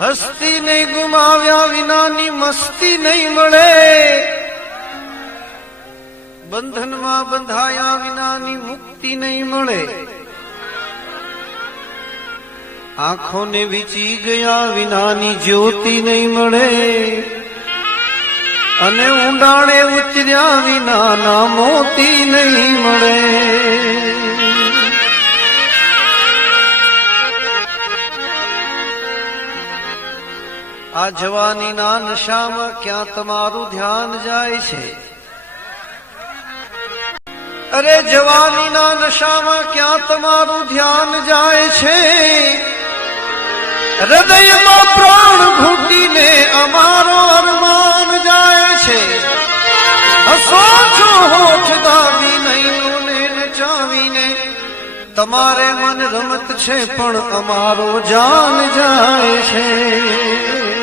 હસ્તી નહીં ગુમાવ્યા વિનાની મસ્તી નહીં મળે. બંધનમાં બંધાયા વિનાની મુક્તિ નહીં મળે. આંખોને વીચી ગયા વિનાની જ્યોતિ નહીં મળે. અને ઊંડાણે ઉતર્યા વિનાના મોતી નહીં મળે. આ જવાનીના નશામાં ક્યાં તમારું ધ્યાન જાય છે? અરે જવાનીના નશામાં ક્યાં તમારું ધ્યાન જાય છે? હૃદયમાં પ્રાણ ઘૂટીને અમારો અરમાન જાય છે. હસો હોઠ દાવી નહીં ને નચાવીને. તમારે મન રમત છે, પણ અમારો જાન જાય છે.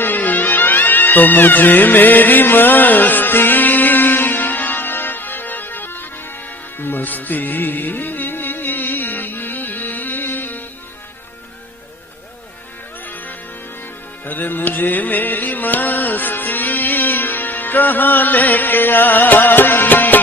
तो मुझे मेरी मस्ती मस्ती अरे मुझे मेरी मस्ती कहाँ लेके आई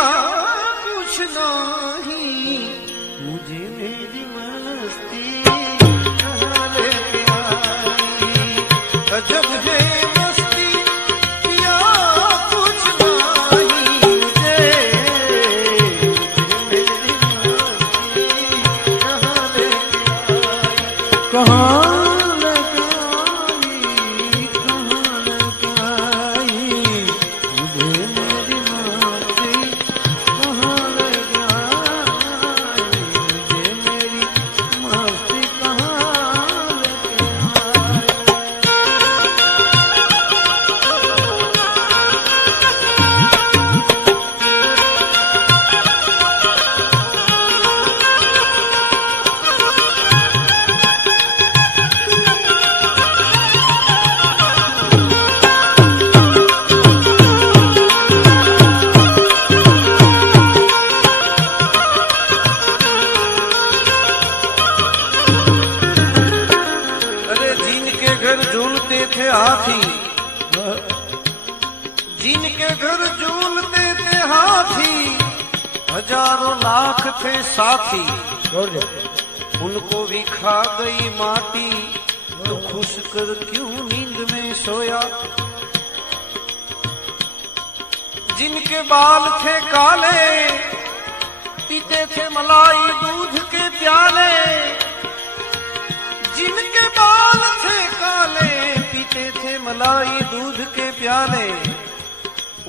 कुछ नहीं हाथी, हज़ारों लाख थे साथी। उनको भी खा गई माटी तो खुश कर क्यों नींद में सोया? जिनके बाल थे काले, पीते थे मलाई दूध के प्याले। जिनके बाल थे काले, पीते थे मलाई दूध के प्याले।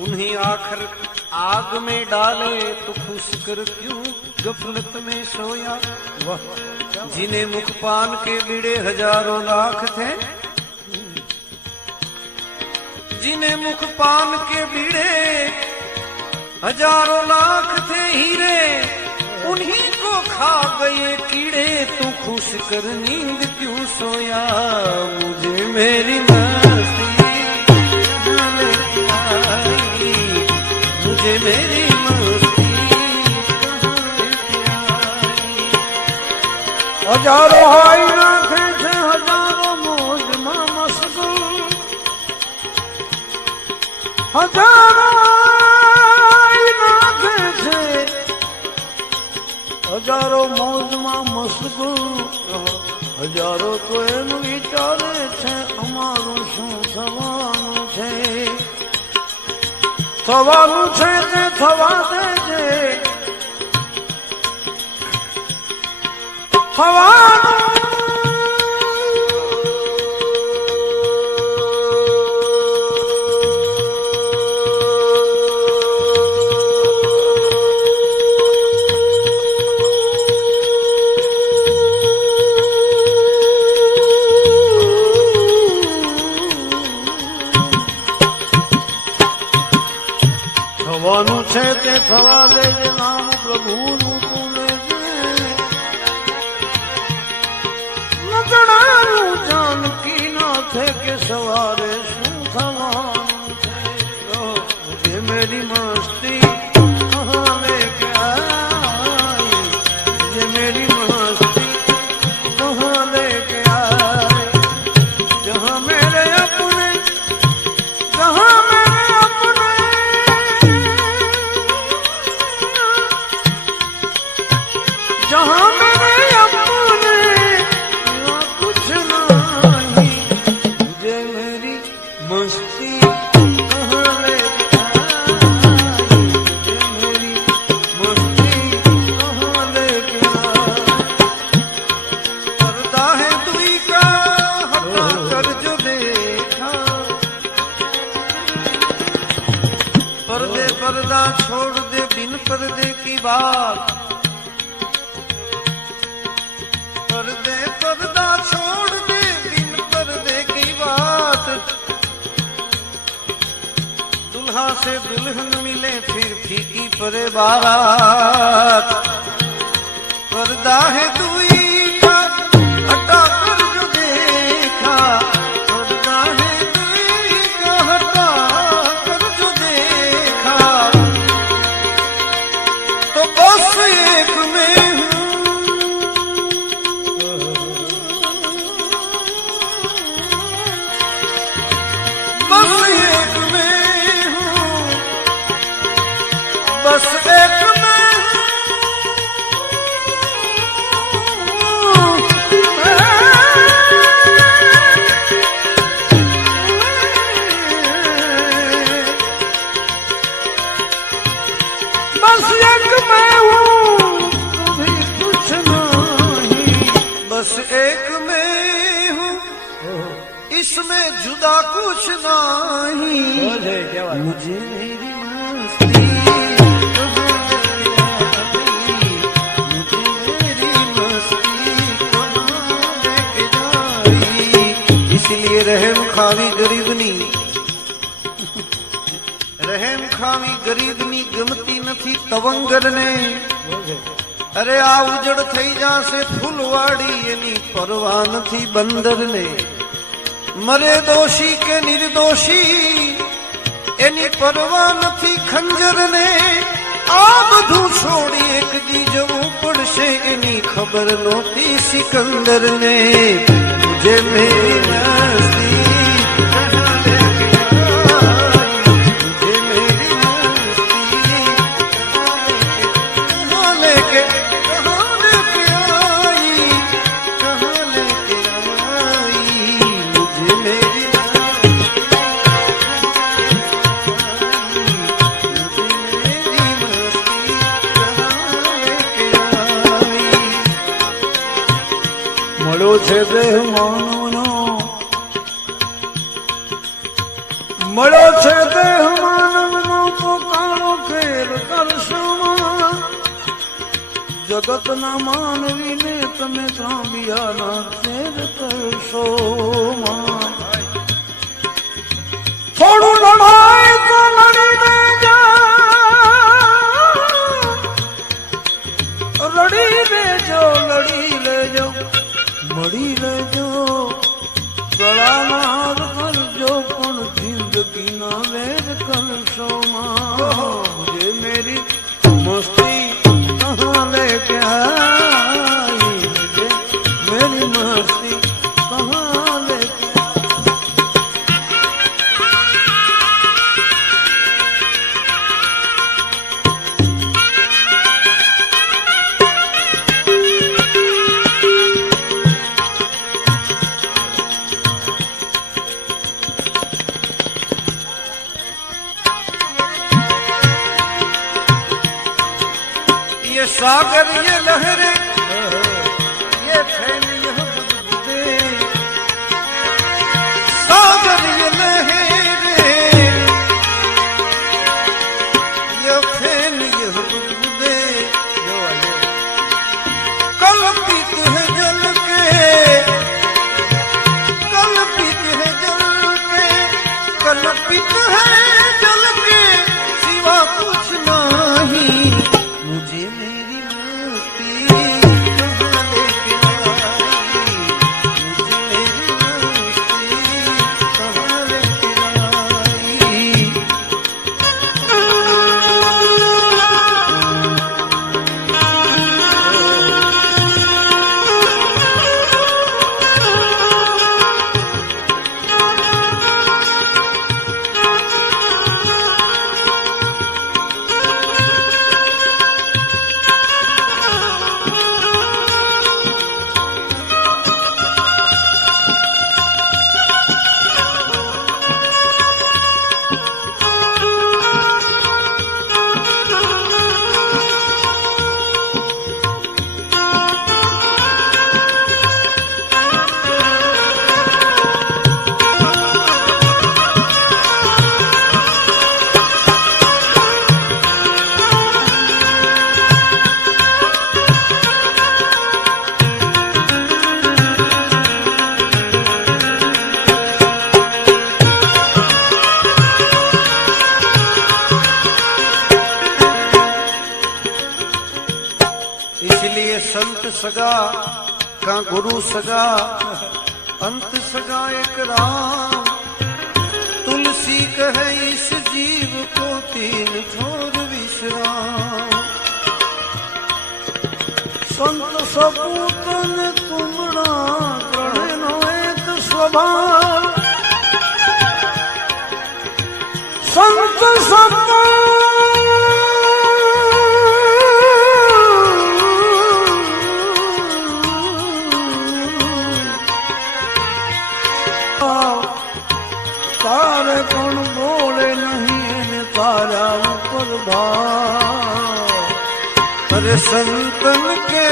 उन्हीं आखिर आग में डाले तो खुश कर क्यों? गफलत में सोया वह। जिन्हें मुखपान के बीड़े हज़ारों लाख थे। जिन्हें मुखपान के बीड़े हज़ारों लाख थे हीरे, उन्हीं को खा गए कीड़े। तू खुश कर नींद क्यों सोया? मुझे मेरी मस्ती હજારો હોય નાખે છે હજારો મોજમાં મસગુલ હજારો નાખે છે હજારો મોજમાં મસગુલ હજારો તો એમ વિચારે છે અમારું શું થવાનું છે? થવાનું છે તે થવા દેજે થવાનું છે તે થવા દેજે સવારે बात पर्दे छोड़ दे की बात। दुल्हा से दुल्हन मिले, फिर फीकी परे बारात। पर्दा है दुई इसलिए रहम खावी ગરીબની રહેમ ખાવી ગરીબની ગમતી નથી તવંગરને અરે આ ઉજળ થઈ જાશે ફૂલવાડી એની પરવા નથી બંદરને મરે દોષી કે નિર્દોષી એની પરવા નથી ખંજરને આ બધું છોડી એક દી જવું પડશે એની ખબર નહોતી લેકે આઈ? મુજે મેરી સાગરીય લહેરે સગા અંત સગા એક રામ તુલસી કહે ઈશ જીવ કો તીન છોર વિશ્રામ સંત સપૂતન તુમણા પ્રણનો એક સ્વભાવ संतन के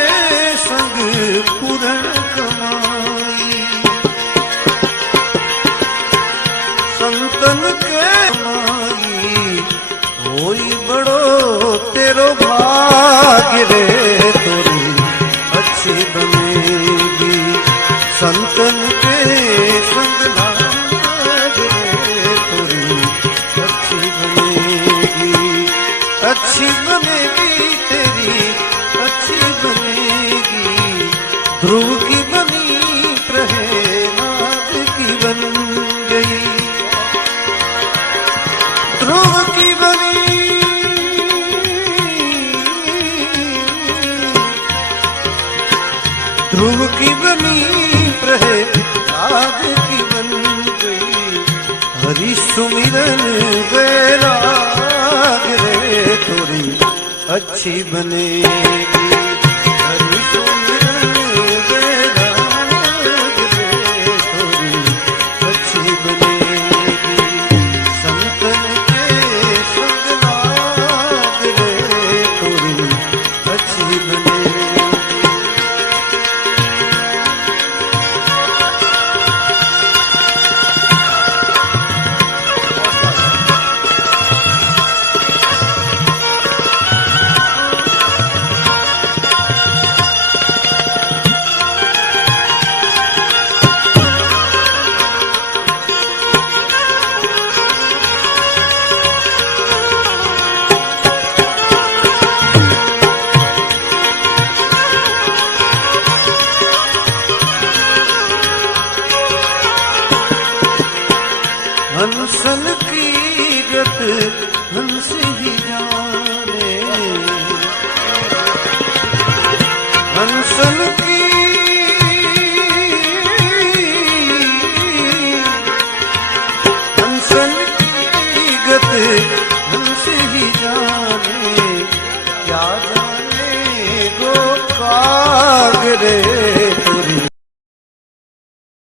संग पुरन कमाई संतन के माई होई बेराग रे थोड़ी अच्छी बनेगी